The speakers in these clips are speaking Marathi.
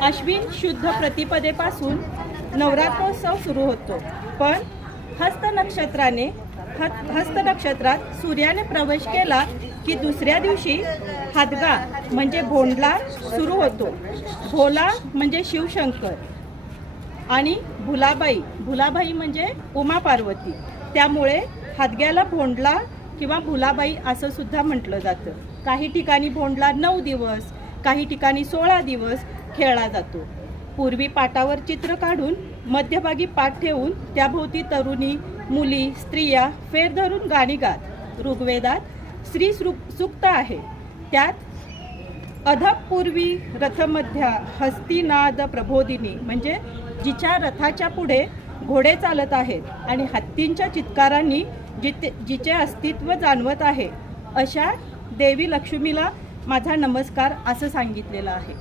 अश्विन शुद्ध प्रतिपदेपासून नवरात्रोत्सव सुरू होतो. पण हस्त नक्षत्राने ह- हस्त नक्षत्रात सूर्याने प्रवेश केला की दुसऱ्या दिवशी हादगा म्हणजे भोंडला सुरू होतो. भोला म्हणजे शिवशंकर आणि भुलाबाई भुलाबाई म्हणजे उमा पार्वती. त्यामुळे हादग्याला भोंडला किंवा भुलाबाई असं सुद्धा म्हटलं जातं. काही ठिकाणी भोंडला नऊ दिवस काही ठिकाणी सोळा दिवस खेळला जातो. पूर्वी पाटावर चित्र काढून मध्यभागी पाठ ठेवून त्याभोवती तरुणी मुली स्त्रिया फेर धरून गाणी गात. ऋग्वेदात स्त्री सूक्त आहे. त्यात अधपूर्वी रथमध्या हस्तिनाद प्रबोधिनी म्हणजे जिच्या रथाच्या पुढे घोडे चालत आहेत आणि हत्तींच्या चित्कारांनी जिथे जिचे अस्तित्व जाणवत आहे अशा देवी लक्ष्मीला माझा नमस्कार असं सांगितलेलं आहे.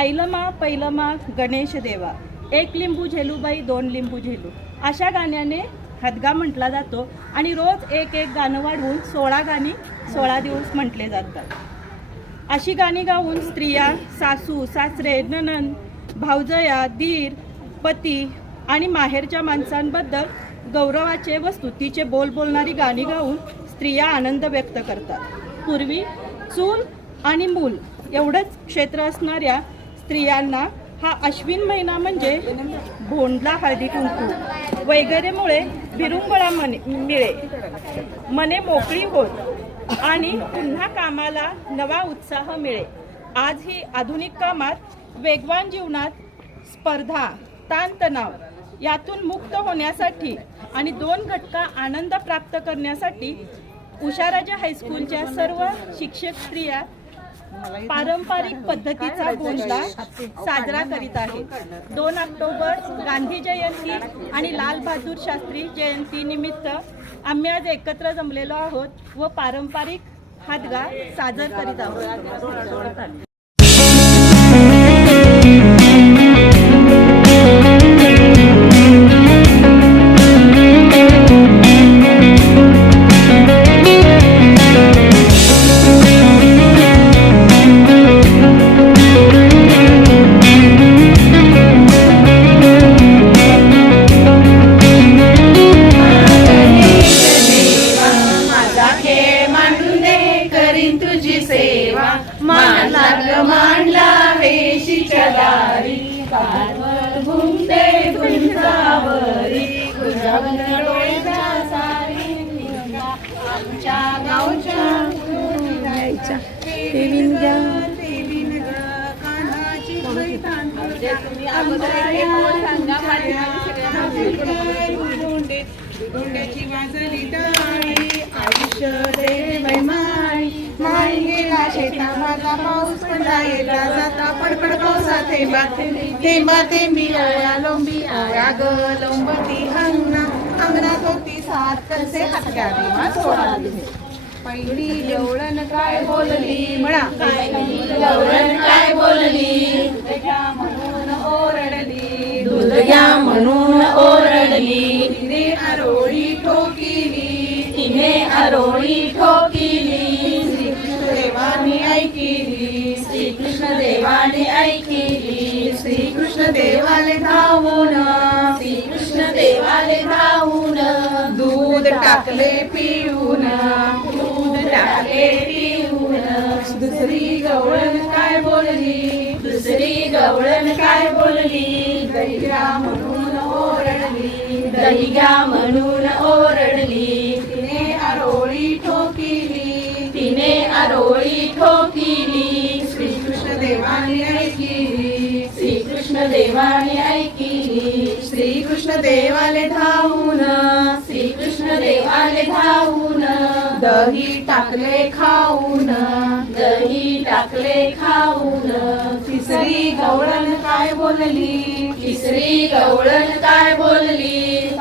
ऐलमा पैलमा गणेश देवा एक लिंबू झेलूबाई दोन लिंबू झेलू. अशा गाण्याने हदगा म्हटला जातो आणि रोज एक एक गाणं वाढवून सोळा गाणी सोळा दिवस म्हटले जातात. अशी गाणी गाऊन स्त्रिया सासू सासरे ननन भावजया दीर पती आणि माहेरच्या माणसांबद्दल गौरवाचे व स्तुतीचे बोल बोलणारी गाणी गाऊन स्त्रिया आनंद व्यक्त करतात. पूर्वी चूल आणि मूल एवढंच क्षेत्र असणाऱ्या स्त्रियांना हा अश्विन महिना म्हणजे भोंडला हळदी कुंकू वगैरेमुळे विरुंगळा मने मिळे. मने मोकळी होत आणि पुन्हा कामाला नवा उत्साह मिळे. आज ही आधुनिक कामात वेगवान जीवनात स्पर्धा ताणतणाव यातून मुक्त होण्यासाठी आणि दोन घटका आनंद प्राप्त करण्यासाठी उषाराजा हायस्कूलच्या सर्व शिक्षक स्त्रिया पारंपरिक पद्धतीचा गोंधळा साजरा करीत आहेत दोन ऑक्टोबर गांधी जयंती आणि लाल बहादूर शास्त्री जयंती निमित्त आम्ही आज एकत्र जमलेलो आहोत व पारंपरिक हादगा साजर करीत आहोत. गुंजावर डोळ्याच्या सारी आमच्या वाजली टाळी आयुष्य दे माई माई गेला शेता माझा पाऊस पडला येता जाता पडपड पावसा थेंबा थेंबा थेंबी आया लोंबी आया ग लोंबती अंगणा अंगणात होती सात कसे हातक्या देवा सोळा पहिली देवळण काय बोलली? म्हणा. गौरण काय बोलली? म्हणून ओरडली. दूध घ्या म्हणून ओरडली. तिने आरोळी ठोकिली. तिने आरोळी ठोकिली. श्रीकृष्ण देवानी ऐकिली. श्रीकृष्ण देवाने ऐकिली. श्रीकृष्ण देवाले धावून. श्रीकृष्ण देवाले टाकले पिऊन दूध टाकले पिऊन. दुसरी गवळण काय बोलली? दुसरी गवळण काय बोलली? दैया म्हणून ओरडली दही म्हणून ओरडली. तिने आरोळी ठोकिली तिने आरोळी ठोकिली. श्रीकृष्ण देवाने ऐकिली श्रीकृष्ण देवाने ऐकिली. श्रीकृष्ण देवाले धावून श्रीकृष्ण देवाले धावून. दही टाकले खाऊन. दही टाकले खाऊन. तिसरी गवळण काय बोलली? तिसरी गवळण काय बोलली?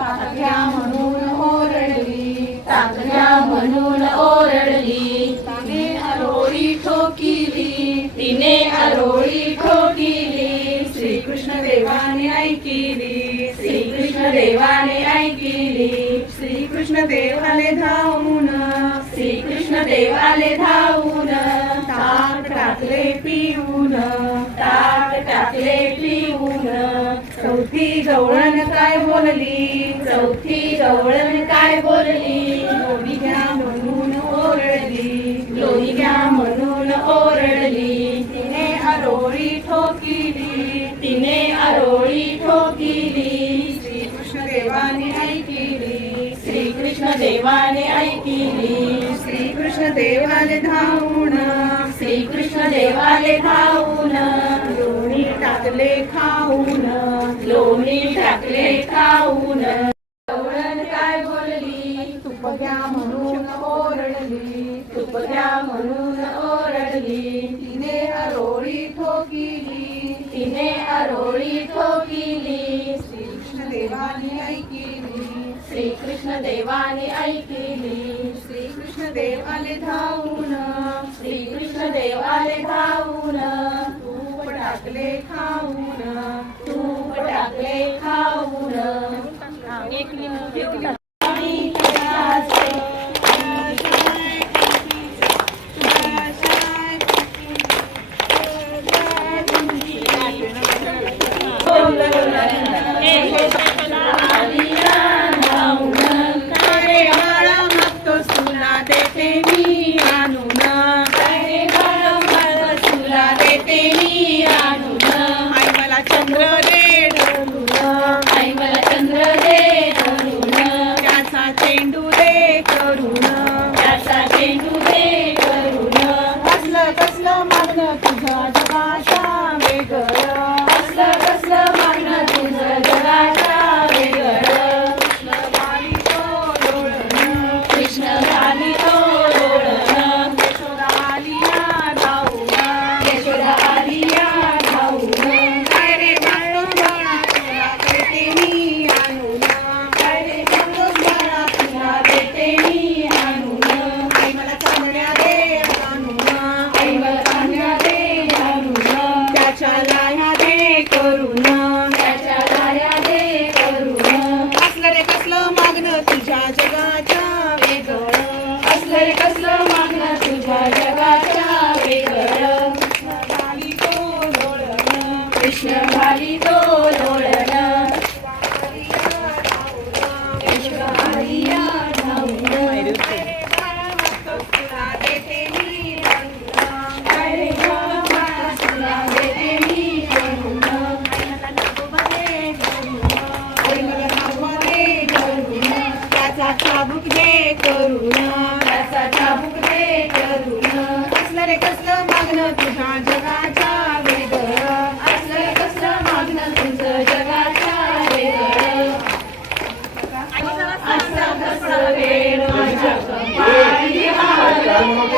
म्हणून ओरडली. टाकल्या म्हणून देवाले धावून श्रीकृष्ण देवाले धावून ताक टाकले पिऊन ताक टाकले पिऊन. चौथी गवळण काय बोलली? चौथी गवळण काय बोलली? लोणी घ्या म्हणून ओरडली. लोणी घ्या म्हणून ओरडली. तिने अरोळी ठोकिली. तिने आरोळी ठोकिली. श्रीकृष्ण देवाने ऐकिली. देवाने ऐकिली. श्रीकृष्ण देवाने धावून. श्रीकृष्ण देवाले धावून. लोणी टाकले खाऊन. लोणी टाकले खाऊन. श्रीकृष्ण देवाने ऐकिली श्रीकृष्ण देवाने धावून. श्रीकृष्ण देवाले धावून. तूप टाकले खाऊन. तूप टाकले खाऊन.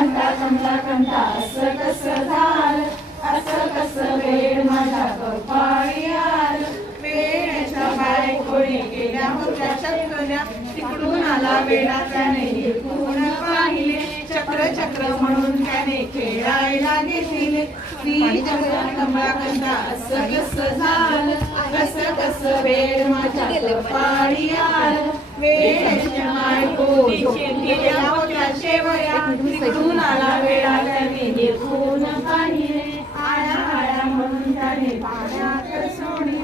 कंटा कंटा कंटा असं कसं झालं? असं कसं वेळ माझा कपाळी आलं? वेळेच्या बायकोने केल्या होत्या तिकडून आला वेळा त्याने पाहिले. चक्र चक्र म्हणून त्याने खेळायला घेतले. चक्र असं कसं झालं? असं कसं वेळ माझ्या कपाळी आलं? तिकडून आला वेळा त्याने पाहिले आळा आळा म्हणून त्याने पाण्यात सोडले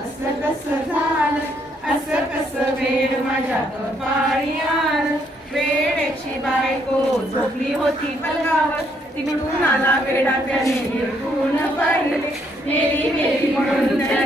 असं कसं झालं असं कसं वेळ माझ्या कपाळी आलं वेळेची बायको झोपली होती पलगावर तिकडून आला वेडा त्याने निरखून पाहिले मेली मेली म्हणून त्याने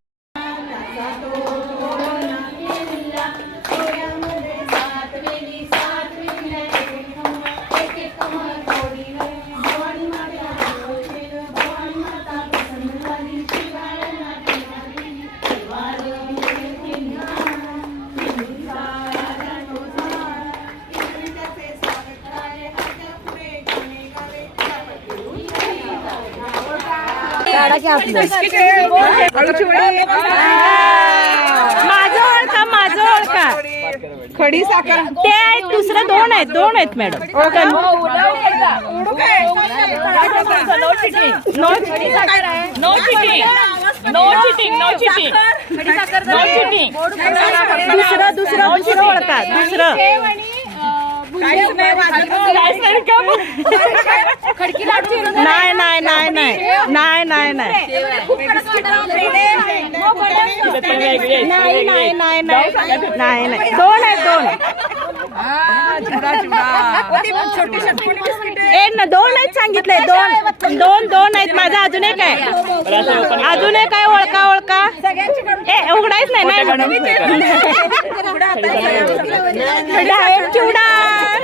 आपलं? माझं ओळखा माझं ओळखा. खडी साखर. ते आहेत दुसरं दोन आहेत दोन आहेत madam. No cheating. No cheating. No cheating no cheating. No cheating. दुसरं दुसरं दुसरं ओळखा दुसरं. नाही. नाही नाही नाही नाही नाही नाही नाही. दोन आहेत दोन. ना दोन आहेत सांगितलंय दोन. दोन दोन आहेत माझं अजून एक आहे. अजून एक आहे ओळखा ओळखा. ए उघडायच नाही नाही डायट चिवडा